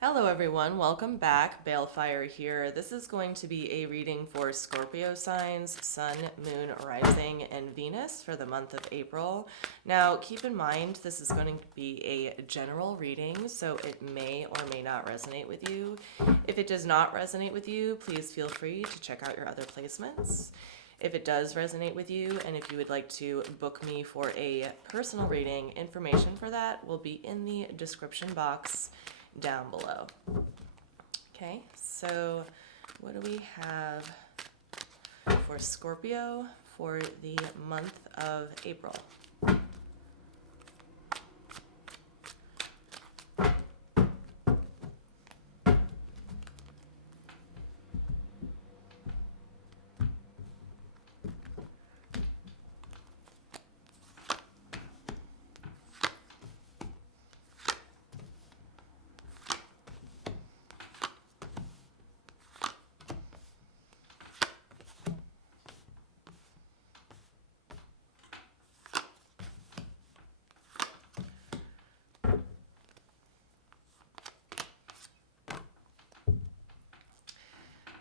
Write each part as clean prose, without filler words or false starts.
Hello everyone, welcome back. Balefire here. This is going to be a reading for Scorpio signs, Sun, Moon, Rising, and Venus for the month of April. Now, keep in mind this is going to be a general reading, so it may or may not resonate with you. If it does not resonate with you, please feel free to check out your other placements. If it does resonate with you, and if you would like to book me for a personal reading, information for that will be in the description box down below. Okay, so what do we have for Scorpio for the month of April?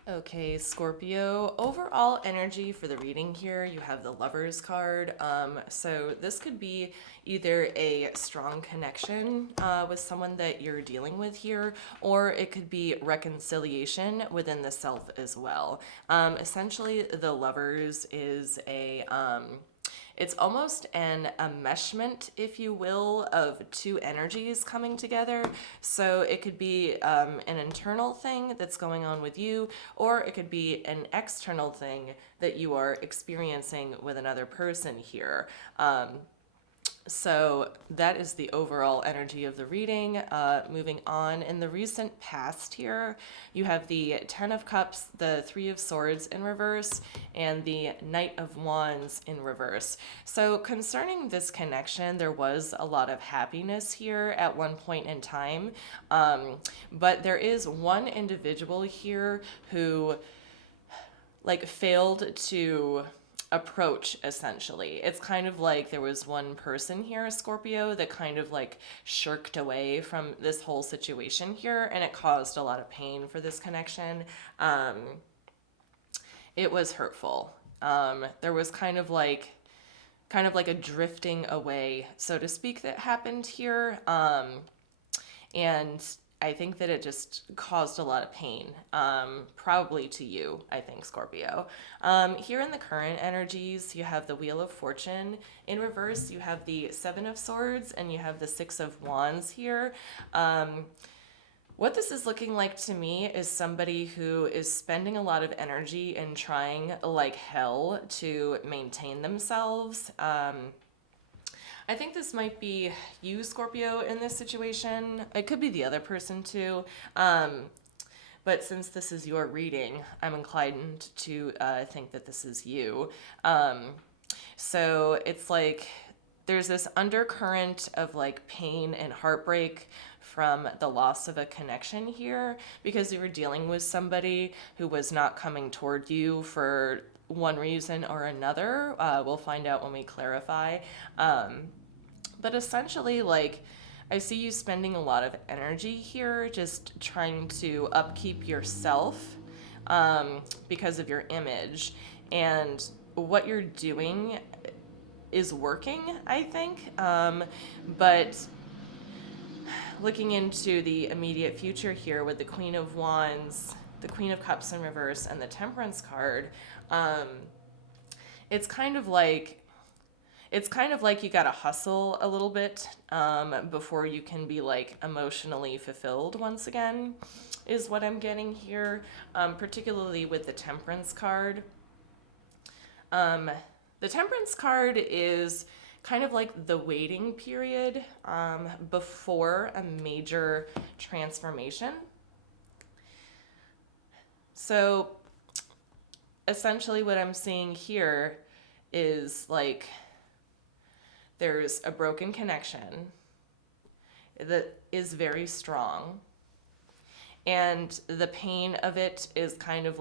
Okay, Scorpio, overall energy for the reading here, you have the Lovers card. So this could be either a strong connection with someone that you're dealing with here, or it could be reconciliation within the self as well. Essentially, the Lovers is it's almost an enmeshment, if you will, of two energies coming together. So it could be an internal thing that's going on with you, or it could be an external thing that you are experiencing with another person here. So that is the overall energy of the reading. Moving on, in the recent past here, you have the Ten of Cups, the Three of Swords in reverse, and the Knight of Wands in reverse. So concerning this connection, there was a lot of happiness here at one point in time. But there is one individual here who failed to approach, essentially. It's kind of like there was one person here, Scorpio, that kind of shirked away from this whole situation here, and it caused a lot of pain for this connection. It was hurtful. There was kind of like a drifting away, so to speak, that happened here. And I think that it just caused a lot of pain, probably to you, I think, Scorpio. Here in the current energies, you have the Wheel of Fortune. In reverse, you have the Seven of Swords, and you have the Six of Wands here. What this is looking like to me is somebody who is spending a lot of energy and trying like hell to maintain themselves. I think this might be you, Scorpio, in this situation. It could be the other person too. But since this is your reading, I'm inclined to think that this is you. So it's like there's this undercurrent of like pain and heartbreak from the loss of a connection here, because you were dealing with somebody who was not coming toward you for one reason or another. We'll find out when we clarify. But essentially, I see you spending a lot of energy here just trying to upkeep yourself because of your image. And what you're doing is working, I think. But looking into the immediate future here with the Queen of Wands, the Queen of Cups in reverse, and the Temperance card, it's kind of like you gotta hustle a little bit before you can be emotionally fulfilled once again, is what I'm getting here, particularly with the Temperance card. The Temperance card is kind of like the waiting period before a major transformation. So essentially what I'm seeing here is there's a broken connection that is very strong, and the pain of it is kind of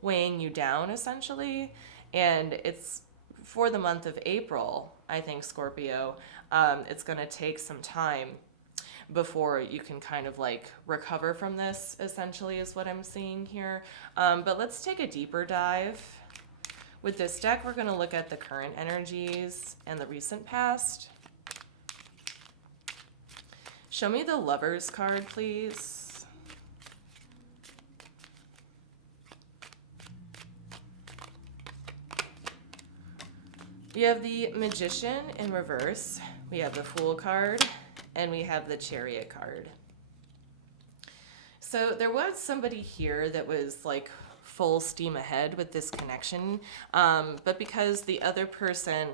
weighing you down, essentially. And it's for the month of April, I think, Scorpio. It's going to take some time. before you can kind of like recover from this, essentially, is what I'm seeing here. But let's take a deeper dive. With this deck, we're going to look at the current energies and the recent past. Show me the Lovers card, please. We have the Magician in reverse. We have the Fool card, and we have the Chariot card. So there was somebody here that was like full steam ahead with this connection, but because the other person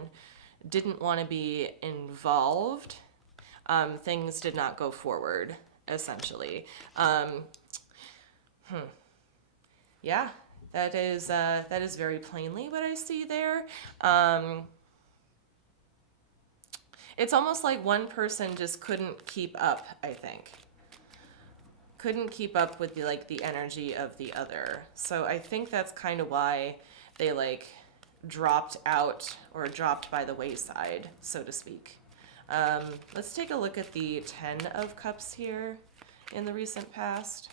didn't want to be involved, things did not go forward, essentially. Yeah, that is very plainly what I see there. It's almost like one person just couldn't keep up, I think. Couldn't keep up with the energy of the other. So I think that's kind of why they like dropped out or dropped by the wayside, so to speak. Let's take a look at the 10 of Cups here in the recent past.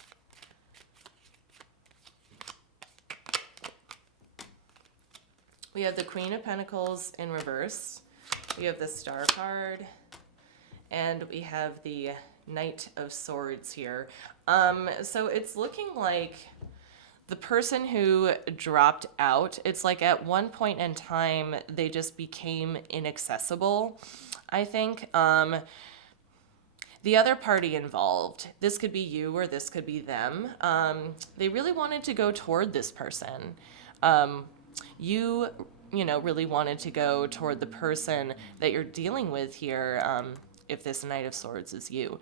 We have the Queen of Pentacles in reverse. We have the Star card. And we have the Knight of Swords here. So it's looking like the person who dropped out, it's like at one point in time, they just became inaccessible, I think. The other party involved, this could be you or this could be them, they really wanted to go toward this person. You really wanted to go toward the person that you're dealing with here, if this Knight of Swords is you.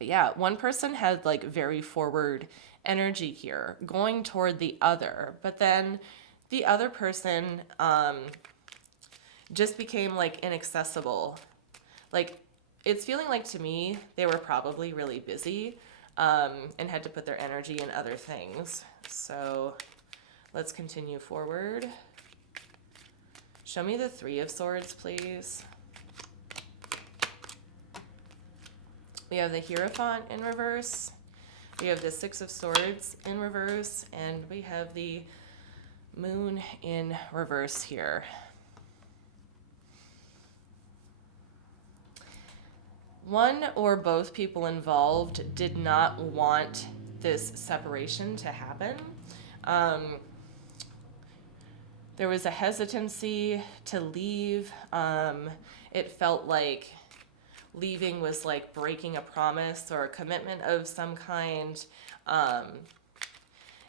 Yeah, one person had like very forward energy here, going toward the other, but then the other person just became like inaccessible. Like, it's feeling like to me they were probably really busy and had to put their energy in other things. So let's continue forward. Show me the Three of Swords, please. We have the Hierophant in reverse. We have the Six of Swords in reverse. And we have the Moon in reverse here. One or both people involved did not want this separation to happen. There was a hesitancy to leave. It felt like leaving was like breaking a promise or a commitment of some kind.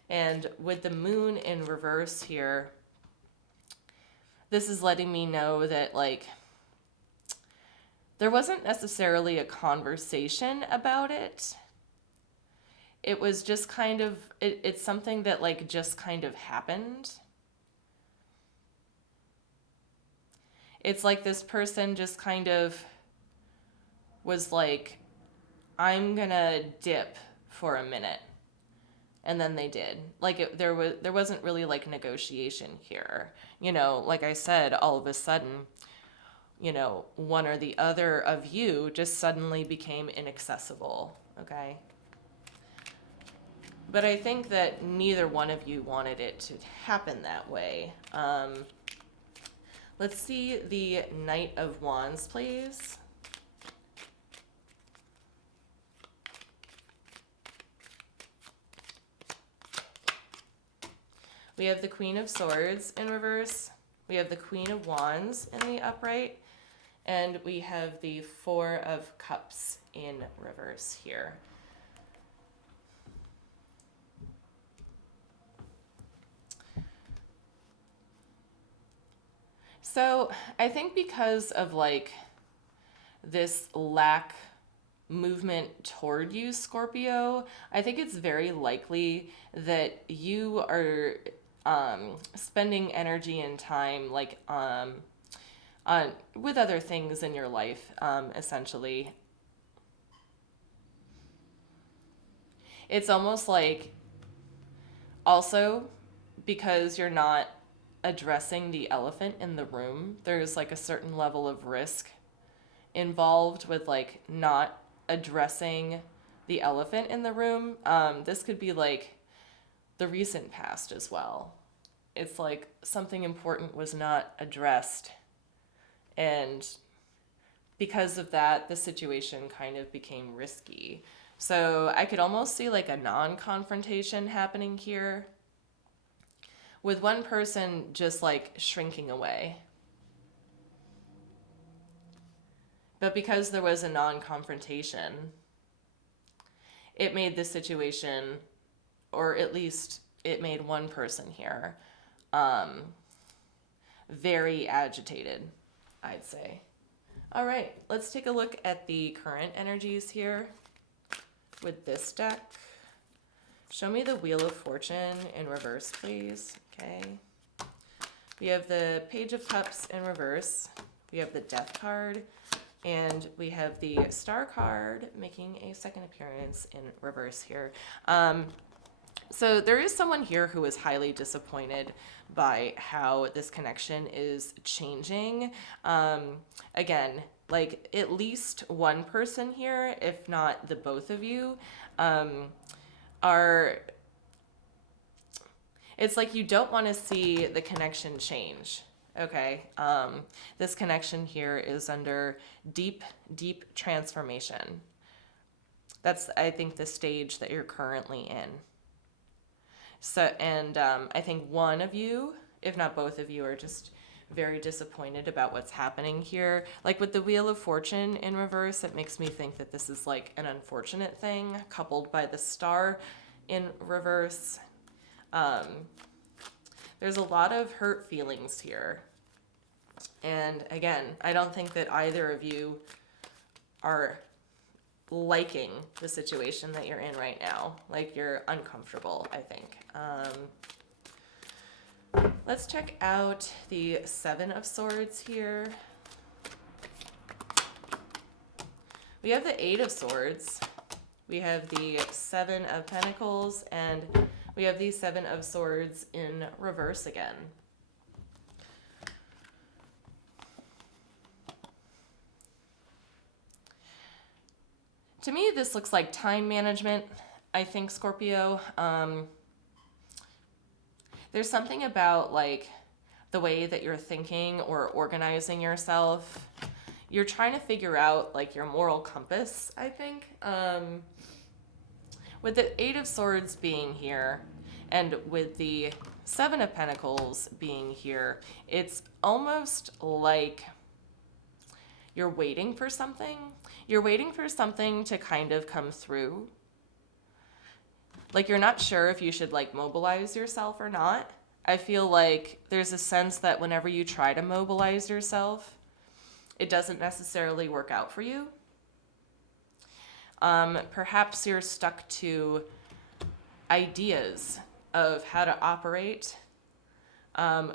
And with the Moon in reverse here, this is letting me know that like there wasn't necessarily a conversation about it. It was just kind of, it's something that like just kind of happened. It's like this person just kind of was like, I'm gonna dip for a minute. And then they did. Like there wasn't really like negotiation here. Like I said, all of a sudden, one or the other of you just suddenly became inaccessible, okay? But I think that neither one of you wanted it to happen that way. Let's see the Knight of Wands, please. We have the Queen of Swords in reverse. We have the Queen of Wands in the upright. And we have the Four of Cups in reverse here. So I think because of like this lack movement toward you, Scorpio, I think it's very likely that you are spending energy and time like with other things in your life, essentially. It's almost like also because you're not addressing the elephant in the room, there's like a certain level of risk involved with like not addressing the elephant in the room. This could be like the recent past as well. It's like something important was not addressed, and because of that, the situation kind of became risky. So I could almost see like a non-confrontation happening here with one person just like shrinking away. But because there was a non-confrontation, it made the situation, or at least it made one person here, very agitated, I'd say. All right, let's take a look at the current energies here with this deck. Show me the Wheel of Fortune in reverse, please. Okay. We have the Page of Cups in reverse. We have the Death card. And we have the Star card making a second appearance in reverse here. So there is someone here who is highly disappointed by how this connection is changing. Again, like at least one person here, if not the both of you, are... It's like you don't want to see the connection change. Okay, this connection here is under deep, deep transformation. That's, I think, the stage that you're currently in. So, and I think one of you, if not both of you, are just very disappointed about what's happening here. Like with the Wheel of Fortune in reverse, it makes me think that this is like an unfortunate thing coupled by the Star in reverse. There's a lot of hurt feelings here. And again, I don't think that either of you are liking the situation that you're in right now. Like you're uncomfortable, I think. Let's check out the Seven of Swords here. We have the Eight of Swords. We have the Seven of Pentacles, and we have the Seven of Swords in reverse again. To me, this looks like time management, I think, Scorpio. There's something about like the way that you're thinking or organizing yourself. You're trying to figure out like your moral compass, I think. With the Eight of Swords being here and with the Seven of Pentacles being here, it's almost like you're waiting for something. You're waiting for something to kind of come through. Like you're not sure if you should like mobilize yourself or not. I feel like there's a sense that whenever you try to mobilize yourself, it doesn't necessarily work out for you. Perhaps you're stuck to ideas of how to operate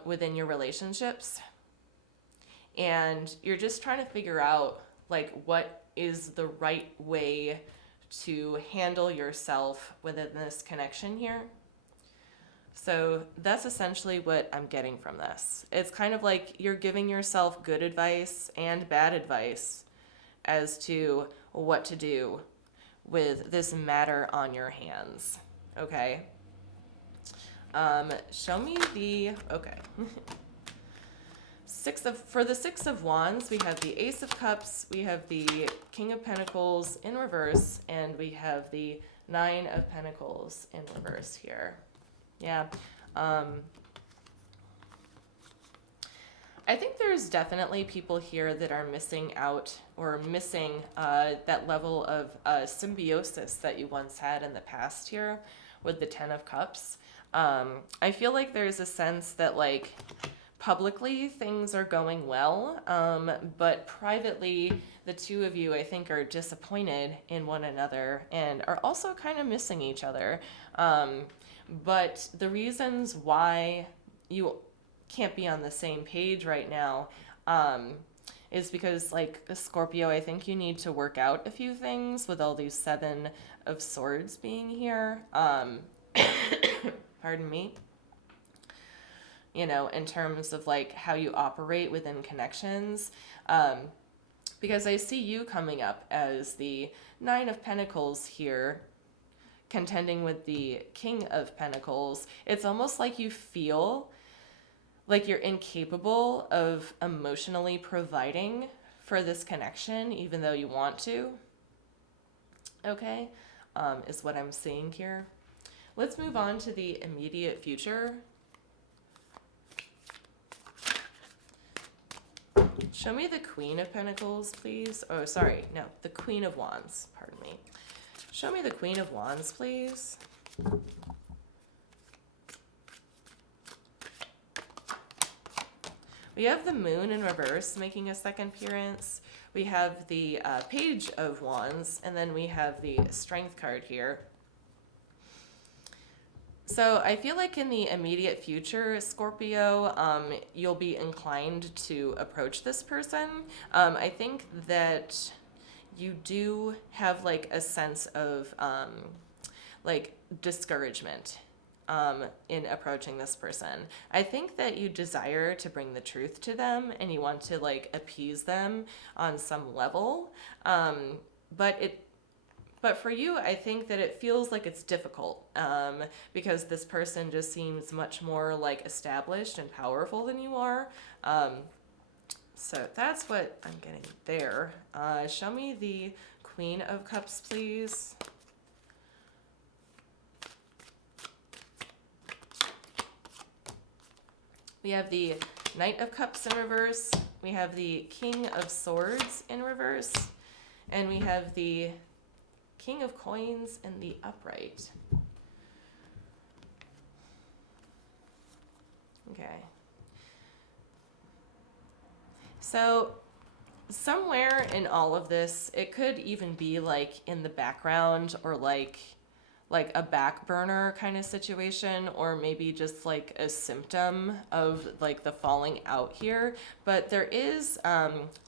within your relationships. And you're just trying to figure out like what is the right way to handle yourself within this connection here. So that's essentially what I'm getting from this. It's kind of like you're giving yourself good advice and bad advice as to what to do with this matter on your hands. Okay. Show me the, okay. For the Six of Wands, we have the Ace of Cups, we have the King of Pentacles in reverse, and we have the Nine of Pentacles in reverse here. Yeah. I think there's definitely people here that are missing out or missing that level of symbiosis that you once had in the past here with the Ten of Cups. I feel like there's a sense that like publicly things are going well, but privately the two of you I think are disappointed in one another and are also kind of missing each other. But the reasons why you can't be on the same page right now is because like Scorpio, I think you need to work out a few things with all these Seven of Swords being here. Pardon me. You know, in terms of like how you operate within connections. because I see you coming up as the Nine of Pentacles here, contending with the King of Pentacles. It's almost like you feel like you're incapable of emotionally providing for this connection, even though you want to. Okay, is what I'm seeing here. Let's move on to the immediate future. Show me the Queen of Pentacles, please. Oh, sorry, no, the Queen of Wands, pardon me. Show me the Queen of Wands, please. We have the Moon in reverse making a second appearance. We have the Page of Wands, and then we have the Strength card here. So I feel like in the immediate future, Scorpio, you'll be inclined to approach this person. I think that you do have like a sense of like discouragement in approaching this person. I think that you desire to bring the truth to them and you want to like appease them on some level. But for you, I think that it feels like it's difficult because this person just seems much more like established and powerful than you are. So that's what I'm getting there. Show me the Queen of Cups, please. We have the Knight of Cups in reverse. We have the King of Swords in reverse. And we have the King of Coins in the upright. Okay. So somewhere in all of this, it could even be like in the background or like a back burner kind of situation, or maybe just like a symptom of like the falling out here. But there is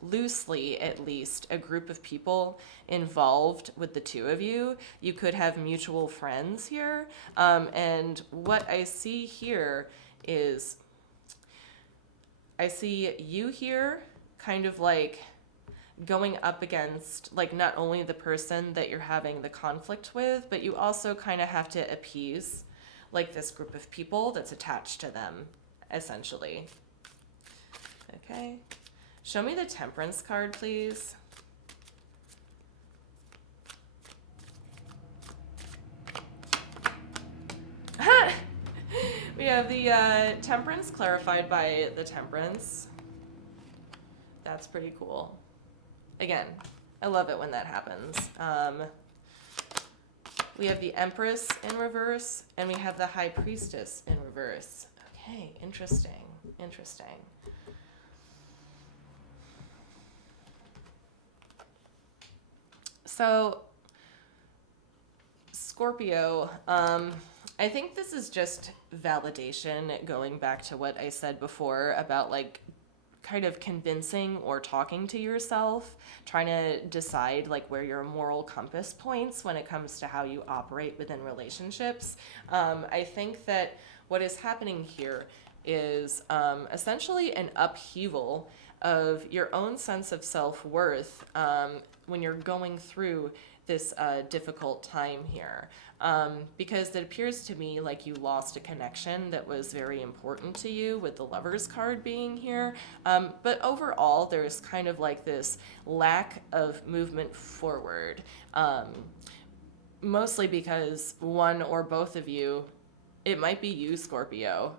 loosely at least a group of people involved with the two of you. You could have mutual friends here. And what I see here is I see you here kind of like going up against like not only the person that you're having the conflict with, but you also kind of have to appease like this group of people that's attached to them, essentially. Okay. Show me the Temperance card, please. We have the Temperance clarified by the Temperance. That's pretty cool. Again, I love it when that happens. We have the Empress in reverse, and we have the High Priestess in reverse. Okay, interesting, interesting. So, Scorpio, I think this is just validation, going back to what I said before about like kind of convincing or talking to yourself, trying to decide like where your moral compass points when it comes to how you operate within relationships. I think that what is happening here is essentially an upheaval of your own sense of self-worth when you're going through this difficult time here. Because it appears to me like you lost a connection that was very important to you with the Lovers card being here. But overall, there's kind of like this lack of movement forward. Mostly because one or both of you, it might be you, Scorpio,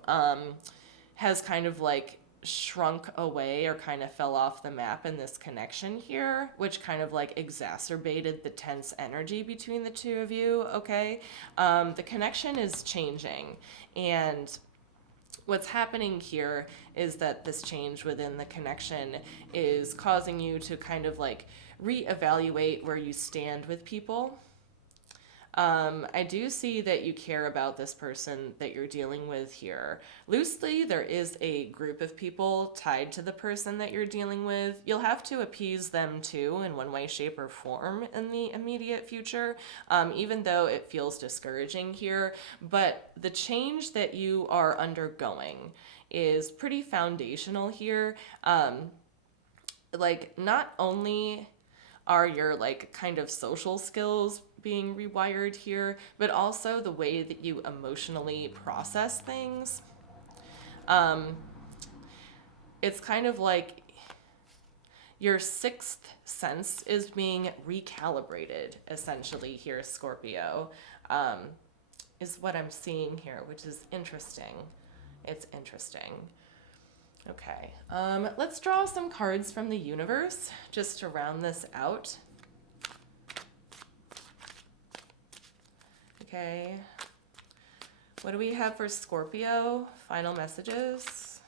has kind of like shrunk away or kind of fell off the map in this connection here, which kind of like exacerbated the tense energy between the two of you, okay? The connection is changing, and what's happening here is that this change within the connection is causing you to kind of like reevaluate where you stand with people. I do see that you care about this person that you're dealing with here. Loosely, there is a group of people tied to the person that you're dealing with. You'll have to appease them too in one way, shape, or form in the immediate future, even though it feels discouraging here. But the change that you are undergoing is pretty foundational here. like not only are your like kind of social skills being rewired here, but also the way that you emotionally process things. Um, it's kind of like your sixth sense is being recalibrated essentially here, Scorpio, um, is what I'm seeing here, which is interesting. It's interesting. Okay, let's draw some cards from the universe just to round this out. Okay, what do we have for Scorpio? Final messages.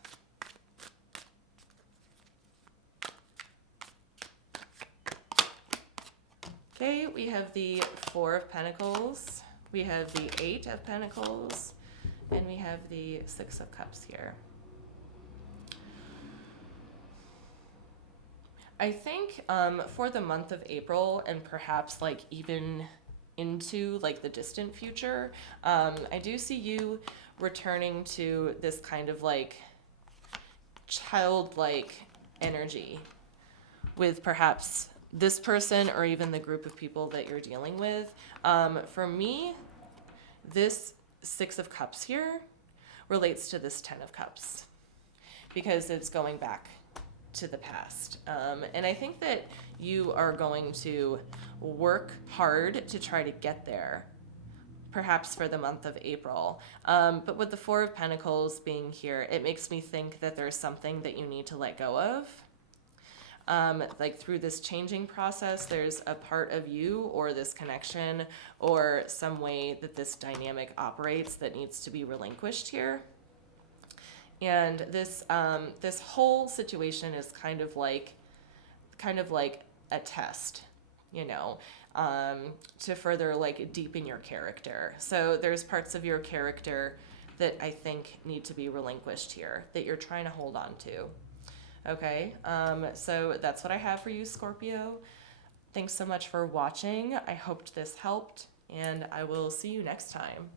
Okay, we have the Four of Pentacles, we have the Eight of Pentacles, and we have the Six of Cups here. I think for the month of April, and perhaps like even into like the distant future, I do see you returning to this kind of like childlike energy with perhaps this person or even the group of people that you're dealing with. For me, this Six of Cups here relates to this Ten of Cups because it's going back to the past. And I think that you are going to work hard to try to get there, perhaps for the month of April. But with the Four of Pentacles being here, it makes me think that there's something that you need to let go of. Like through this changing process, there's a part of you or this connection or some way that this dynamic operates that needs to be relinquished here. And this whole situation is kind of like a test, you know, to further like deepen your character. So there's parts of your character that I think need to be relinquished here that you're trying to hold on to. Okay, so that's what I have for you, Scorpio. Thanks so much for watching. I hoped this helped, and I will see you next time.